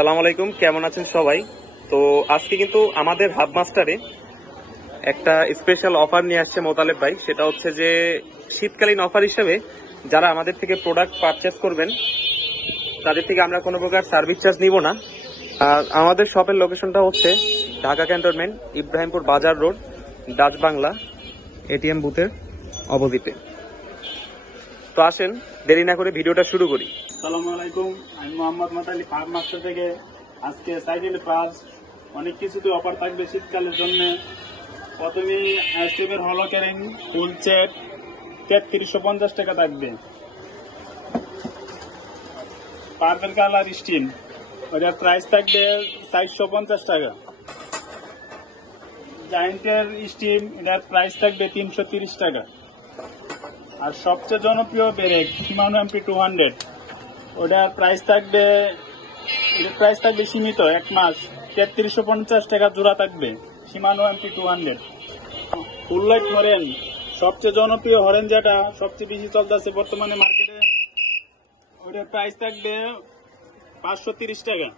আসসালামু আলাইকুম, কেমন আছেন সবাই? তো আজকে কিন্তু আমাদের হাব মাস্টারে একটা স্পেশাল অফার নিয়ে আসছে মোতালেব ভাই। সেটা হচ্ছে যে শীতকালীন অফার হিসেবে যারা আমাদের থেকে প্রোডাক্ট পারচেস করবেন তাদের থেকে আমরা কোনো প্রকার সার্ভিস চার্জ নিব না। আর আমাদের শপের লোকেশনটা হচ্ছে ঢাকা ক্যান্টনমেন্ট, ইব্রাহিমপুর বাজার রোড, ডাচ বাংলা এটিএম বুথের অপোজিটে। তো আসেন দেরি না করে ভিডিওটা শুরু করি। আসসালামু আলাইকুম, আমি মোহাম্মদ মোতালিব হাব মাস্টার থেকে। আজকে সাইকেল প্লাস অনেক কিছুতে অফার থাকবে শীতকালের জন্য। প্রথমে আইসিএফের হলো ক্যারিং ফুল সেট 3350 টাকা থাকবে। পার্পল কালার স্টিম ওটার প্রাইস থাকবে 450 টাকা। জায়েন্টের স্টিম এটার প্রাইস থাকবে 330 টাকা। আর সবচেয়ে জনপ্রিয় ব্রেক শিমানো এমপি 200 ওটার প্রাইস থাকবে সীমিত 1 মাস 3350 টাকা জোড়া থাকবে শিমানো এমপি 200। ফুল লাইট হরেন সবচেয়ে জনপ্রিয় হরেন, যেটা সবচেয়ে বেশি চলতেছে বর্তমানে মার্কেটে, ওটার প্রাইস থাকবে 530 টাকা।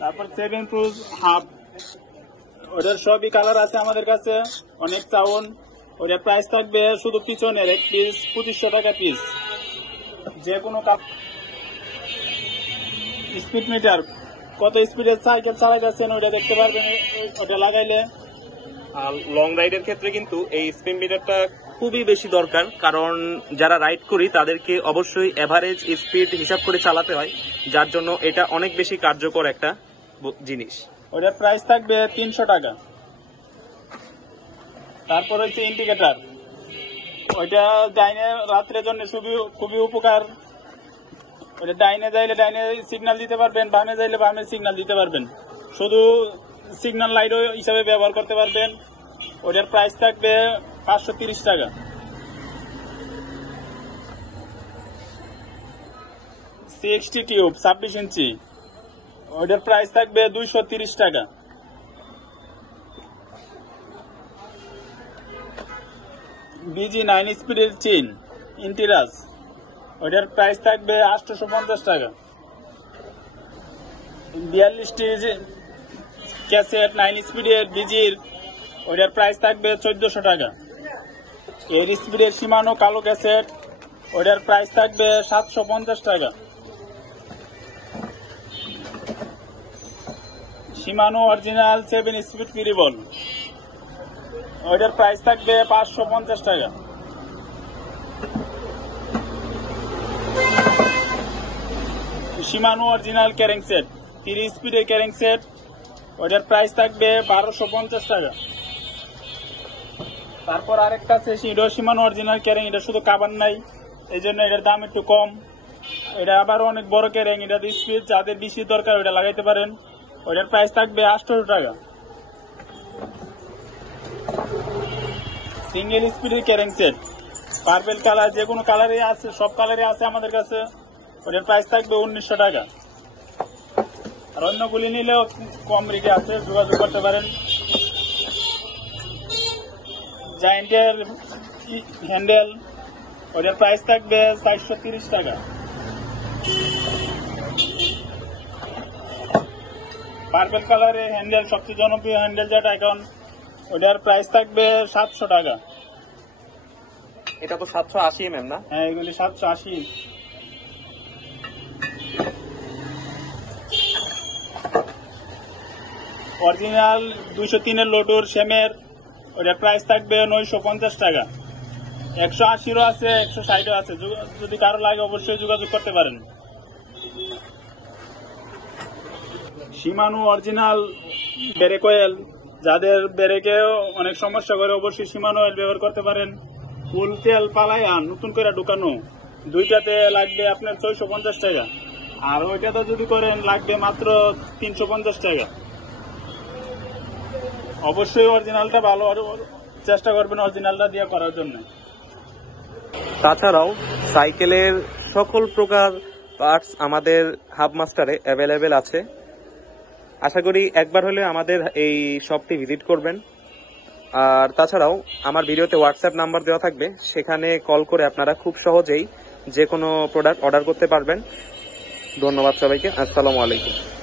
তারপর 7 প্রুফ হাফ ওটার সবই কালার আছে আমাদের কাছে, অনেক চাউন। ওটার প্রাইস থাকবে শুধু পিছনের এক পিস 2500 টাকা পিস। যে কোনো স্পিড মিটার কত স্পিডের সাইকেল চালাইতেছেন ওটা দেখতে পারবেন ওটা লাগাইলে। আর লং রাইডের ক্ষেত্রে কিন্তু এই স্পিড মিটারটা খুবই বেশি দরকার, কারণ যারা রাইড করি তাদেরকে অবশ্যই এভারেজ স্পিড হিসাব করে চালাতে হয়, যার জন্য এটা অনেক বেশি কার্যকর একটা জিনিস। ওটার প্রাইস থাকবে 300 টাকা। তারপর হচ্ছে ইন্ডিকেটর, ওইটা ডাইনে রাত্রের জন্য খুবই উপকার। ওটা ডাইনে যাইলে ডাইনে সিগন্যাল দিতে পারবেন, বামে যাইলে বামে সিগন্যাল দিতে পারবেন, শুধু সিগন্যাল লাইটও হিসাবে ব্যবহার করতে পারবেন। ওটার প্রাইস থাকবে 530 টাকা। সিএক্সটি টিউব 26 ইঞ্চি ওটার প্রাইস থাকবে 230 টাকা। বিজি 9 স্পিডের চেইন ইন্টিরাস ওটার প্রাইস থাকবে 850 টাকা। 42টি ক্যাসেট 9 স্পিডের বিজির ওটার প্রাইস থাকবে 1400 টাকা। এর স্পিডের সীমানো কালো ক্যাসেট ওটার প্রাইস থাকবে 750 টাকা। সীমানো অরিজিনাল 7 স্পিড ফিরিবল ওটার প্রাইস থাকবে 550 টাকা। শিমানো অরিজিনাল ক্যারিং সেট 30 স্পিডের ক্যারিং সেট ওটার প্রাইস থাকবে 1250 টাকা। তারপর আরেকটা আছে শিমানো অরিজিনাল ক্যারিং, এটা শুধু কাভার নাই, এই জন্য এটার দাম একটু কম। এটা আবার অনেক বড় ক্যারিং, এটা স্পিড যাদের বেশি দরকার ওটা লাগাইতে পারেন। ওটার প্রাইস থাকবে 800 টাকা। সিঙ্গেল স্পিডের ক্যারিং সেট পার্পল কালার, যে কোনো কালারে আছে, সব কালারে আছে আমাদের কাছে। ওটার প্রাইস থাকবে 1900 টাকা। আর অন্যগুলি নিলেও কম রেটে আছে, যোগাযোগ করতে পারেন। জায়েন্টের হ্যান্ডেল ওটার প্রাইস থাকবে 430 টাকা। পার্পল কালারের হ্যান্ডেল সবচেয়ে জনপ্রিয় হ্যান্ডেল যেটা এখন, ওটার প্রাইস থাকবে 700 টাকা। এটা তো 780 mm না? হ্যাঁ, এগুলি 780। অরিজিনাল 203 লোডোর সেমের ওটার প্রাইস থাকবে 950 টাকা। 180 আছে, 160 আছে, যদি কারো লাগে অবশ্যই যোগাযোগ করতে পারেন। শিমানো অরিজিনাল ব্রেক অয়েল, যাদের ব্রেকে অনেক সমস্যা করে অবশ্যই শিমানো অয়েল ব্যবহার করতে পারেন। ফুল তেল পালাইয়া নতুন করে ঢুকানো, দুইটাতে লাগবে আপনার 650 টাকা। আর ওইটাতে যদি করেন লাগবে মাত্র 350 টাকা। অবশ্যই অরিজিনালটা ভালো, চেষ্টা করবেন অরিজিনালটা দিয়ে করার জন্য। তাছাড়াও সাইকেলের সকল প্রকার পার্টস আমাদের হাব মাস্টারে অ্যাভেলেবেল আছে। আশা করি একবার হলে আমাদের এই শপটি ভিজিট করবেন। আর তাছাড়াও আমার ভিডিওতে হোয়াটসঅ্যাপ নাম্বার দেওয়া থাকবে, সেখানে কল করে আপনারা খুব সহজেই যে কোনো প্রোডাক্ট অর্ডার করতে পারবেন। ধন্যবাদ সবাইকে। আসসালামু আলাইকুম।